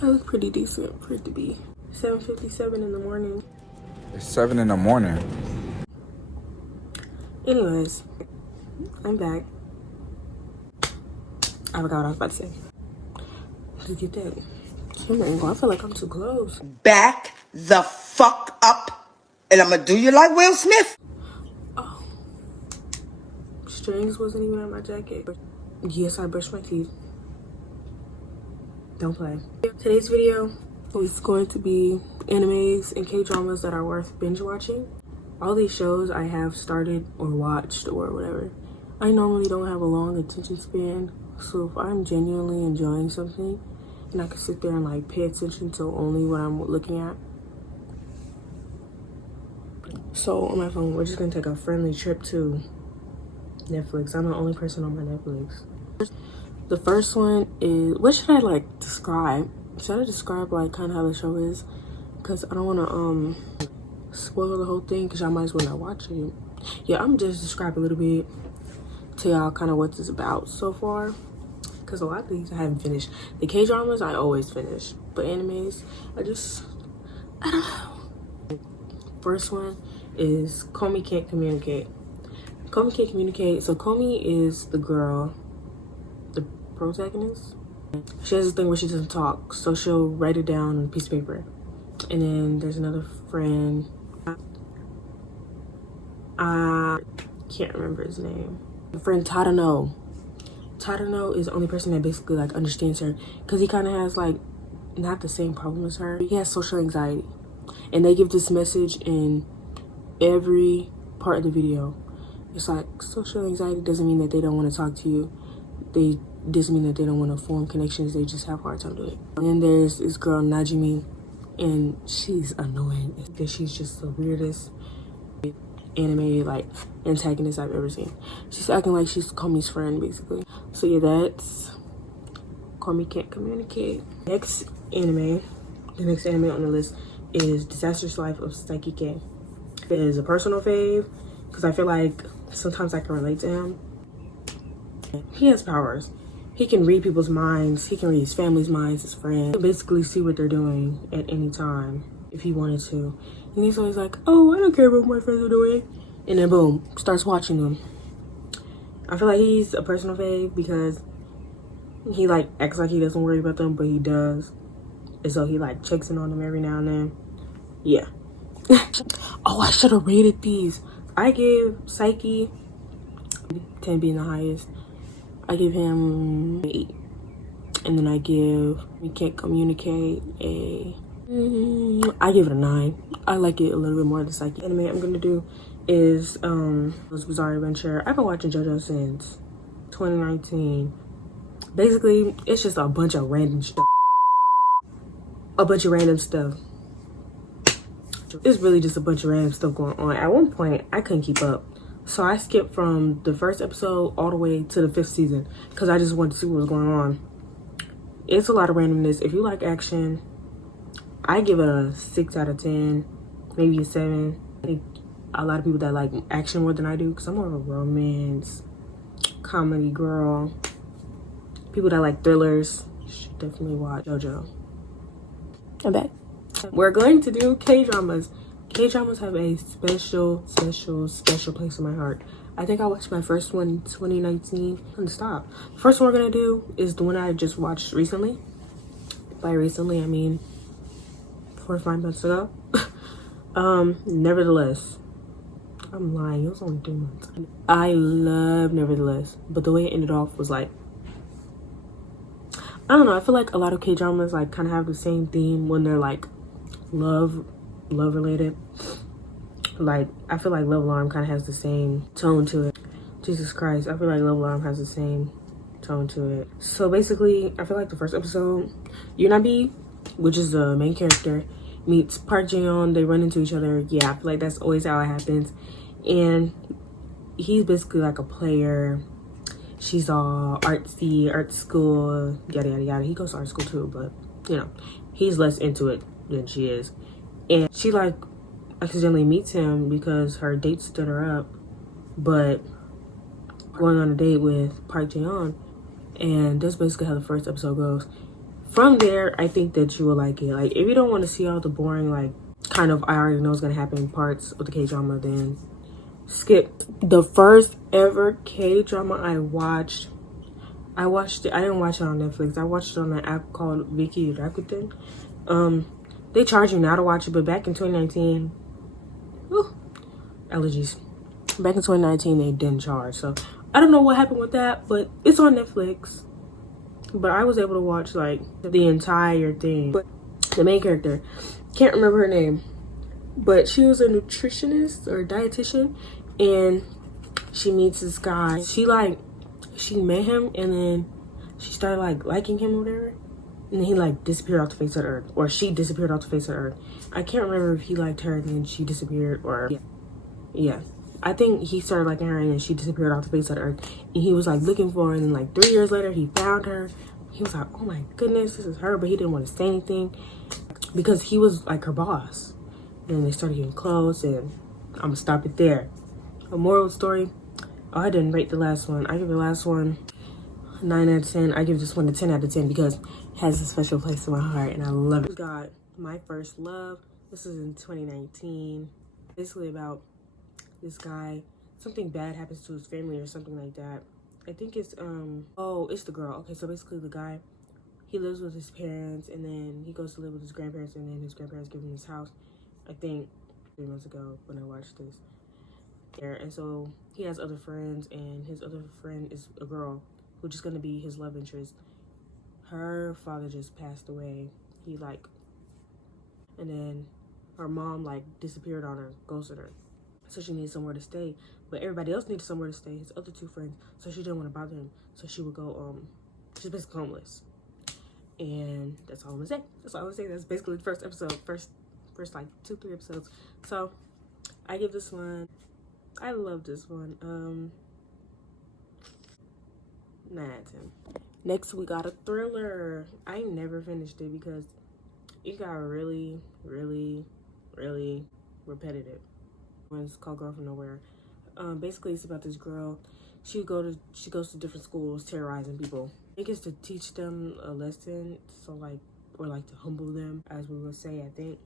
I look pretty decent for it to be 7:57 in the morning. It's 7 in the morning. Anyways, I'm back. I forgot what I was about to say. Let's get that camera angle. I feel like I'm too close. Back the fuck up, and I'm gonna do you like Will Smith. Oh, strings wasn't even on my jacket. Yes, I brushed my teeth. Don't play. Today's video is going to be animes and K-dramas that are worth binge watching. All these shows I have started or watched or whatever. I normally don't have a long attention span, so if I'm genuinely enjoying something and I can sit there and like pay attention to only what I'm looking at. So on my phone, we're just gonna take a friendly trip to Netflix. I'm the only person on my Netflix. The first one is, what should I like describe? Should I describe like kind of how the show is? Because I don't want to spoil the whole thing because y'all might as well not watch it. Yeah, I'm just describe a little bit to y'all kind of what it's about so far. Because a lot of these I haven't finished. The K-dramas I always finish. But animes, I don't know. First one is Komi Can't Communicate. Komi Can't Communicate. So Komi is the girl, the protagonist. She has this thing where she doesn't talk, so she'll write it down on a piece of paper. And then there's another friend. I can't remember his name. My friend Tadano. Tadano is the only person that basically like understands her because he kind of has like not the same problem as her. He has social anxiety, and they give this message in every part of the video. It's like social anxiety doesn't mean that they don't want to talk to you. They doesn't mean that they don't want to form connections. They just have a hard time doing it. And then there's this girl Najimi, and she's annoying because she's just the weirdest anime like antagonist I've ever seen. She's acting like she's Komi's friend basically. So yeah, that's Komi Can't Communicate. The next anime on the list is Disastrous Life of Saikike. It is a personal fave because I feel like sometimes I can relate to him. He has powers. He can read people's minds. He can read his family's minds, his friends. He can basically see what they're doing at any time if he wanted to. And he's always like, oh, I don't care about what my friends are doing. And then boom, starts watching them. I feel like he's a personal fave because he like acts like he doesn't worry about them, but he does. And so he like checks in on them every now and then. Yeah. Oh, I should have rated these. I give Psyche 10 being the highest. I give him 8. And then I give We Can't Communicate I give it a 9. I like it a little bit more than Psyche. Anime I'm gonna do is JoJo's Bizarre Adventure. I've been watching JoJo since 2019. Basically, it's just a bunch of random stuff. It's really just a bunch of random stuff going on. At one point, I couldn't keep up. So I skipped from the first episode all the way to the 5th season because I just wanted to see what was going on. It's a lot of randomness. If you like action, I give it a 6 out of 10, maybe a 7. I think a lot of people that like action more than I do because I'm more of a romance, comedy girl. People that like thrillers should definitely watch JoJo. I'm back. We're going to do K-dramas. K-dramas have a special place in my heart. I think I watched my first one in 2019. And stop. The first one we're gonna do is the one I just watched recently. By recently, I mean 4 or 5 months ago. Nevertheless. I'm lying, it was only 3 months. I love Nevertheless, but the way it ended off was like, I don't know, I feel like a lot of K-dramas like kind of have the same theme when they're like love related. Like, I feel like Love Alarm kind of has the same tone to it. Jesus Christ, I feel like Love Alarm has the same tone to it. So basically, I feel like the first episode, Yunabi, which is the main character, meets Park Jae-yeon. They run into each other. Yeah, I feel like that's always how it happens. And he's basically like a player. She's all artsy, art school, yada yada yada. He goes to art school too, but you know, he's less into it than she is. And she like accidentally meets him because her date stood her up, but going on a date with Park Jae-yeon. And that's basically how the first episode goes. From there, I think that you will like it. Like, if you don't want to see all the boring, like, kind of I already know is gonna happen parts of the K-drama, then skip. The first ever K-drama I watched it. I didn't watch it on Netflix. I watched it on an app called Viki Rakuten. They charge you now to watch it, but back in 2019, allergies. Back in 2019, they didn't charge. So I don't know what happened with that, but it's on Netflix. But I was able to watch like the entire thing. But the main character, can't remember her name, but she was a nutritionist or a dietitian, and she meets this guy. She met him, and then she started like liking him or whatever, and then he like disappeared off the face of the earth, or she disappeared off the face of the earth. I can't remember if he liked her and then she disappeared, or yeah. I think he started liking her and then she disappeared off the face of the earth, and he was like looking for her, and then like 3 years later he found her. He was like, oh my goodness, this is her, but he didn't want to say anything because he was like her boss. And they started getting close, and I'm gonna stop it there. A moral of the story, oh, I didn't rate the last one. I give the last one 9 out of 10. I give this one a 10 out of 10 because it has a special place in my heart and I love it. God, My First Love. This is in 2019. Basically about this guy. Something bad happens to his family or something like that. I think it's it's the girl. Okay, so basically the guy, he lives with his parents, and then he goes to live with his grandparents, and then his grandparents give him his house. I think 3 months ago when I watched this. And so he has other friends, and his other friend is a girl who's just gonna be his love interest. Her father just passed away. And then her mom like disappeared on her, ghosted her. So she needs somewhere to stay, but everybody else needed somewhere to stay, his other 2 friends. So she didn't want to bother him. So she would go, she's basically homeless. And that's all I'm gonna say. That's all I'm gonna say. That's basically the first episode, first like 2-3 episodes. So I give this one, I love this one, 9 out of 10. Next we got a thriller. I never finished it because it got really, really, really repetitive. It's called Girl From Nowhere. Basically it's about this girl. She goes to different schools terrorizing people. I think it's to teach them a lesson, so like, or like to humble them, as we would say. I think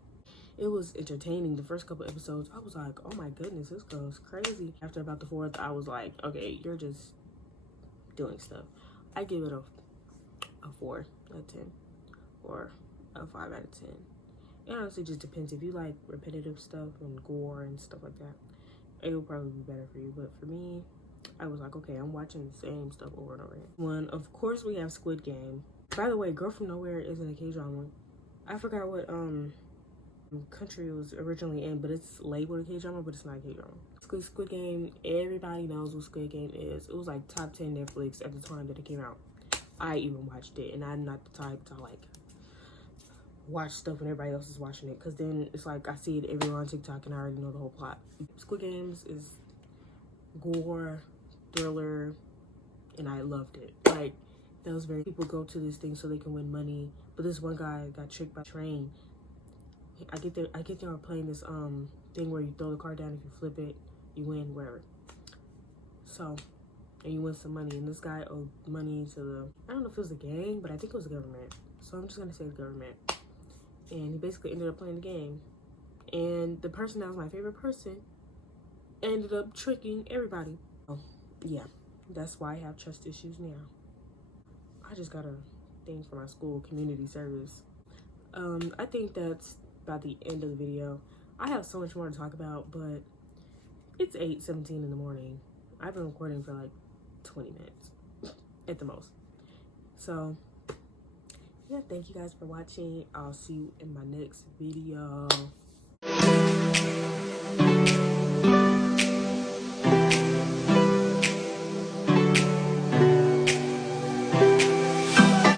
it was entertaining. The first couple episodes, I was like, oh my goodness, this girl's crazy. After about the 4th, I was like, okay, you're just doing stuff. I give it a 4 out of 10 or a 5 out of 10. It honestly just depends. If you like repetitive stuff and gore and stuff like that, it will probably be better for you. But for me, I was like, okay, I'm watching the same stuff over and over again. One, of course, we have Squid Game. By the way, Girl From Nowhere isn't a K-drama. I forgot what country it was originally in, but it's labeled a K-drama, but it's not a K-drama. Squid Game, everybody knows what Squid Game is. It was like top 10 Netflix at the time that it came out. I even watched it, and I'm not the type to like watch stuff when everybody else is watching it, because then it's like I see it everywhere on TikTok and I already know the whole plot. Squid Games is gore, thriller, and I loved it. Like, that was very, people go to this thing so they can win money, but this one guy got tricked by a train. I get there playing this thing where you throw the card down, if you flip it, you win, whatever. So, and you win some money, and this guy owed money to the, I don't know if it was a gang, but I think it was the government. So I'm just gonna say the government. And he basically ended up playing the game. And the person that was my favorite person ended up tricking everybody. Oh, yeah, that's why I have trust issues now. I just got a thing for my school, community service. I think that's about the end of the video. I have so much more to talk about, but it's 8:17 in the morning. I've been recording for like 20 minutes at the most. So yeah, thank you guys for watching. I'll see you in my next video.